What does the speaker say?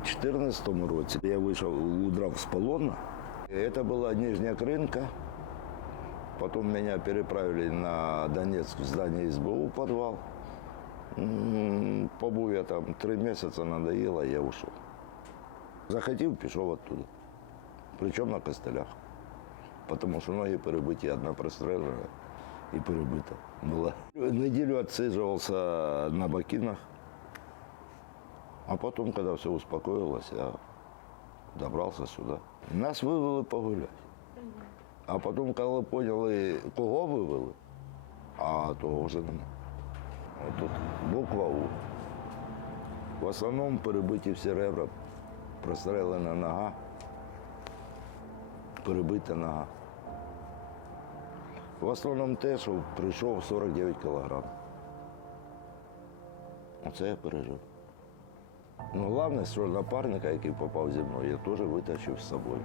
2014 році я вийшов, удрав з полона. Это была Нижняя Крынка. Потом меня переправили на Донецк в здание СБУ подвал. М, Побув я там три місяці, надоело, я ушел. Захотів, пішов оттуда. Причому на костелях. Тому що ноги перебиті, одна пристрелена і перебита була. Неділю відсиджувався на бакинах. А потом, когда все успокоилось, я добрался сюда. Нас вивели погуляти. А потім, коли поняли, кого вивели, а того вже нема. Отут буква У. В основному перебиті всі ребра, прострелена нога, перебита нога. В основному те, що прийшов 49 кілограм. Оце я пережив. Ну, головне, що напарника, який попав зі мною, я теж витащив з собою.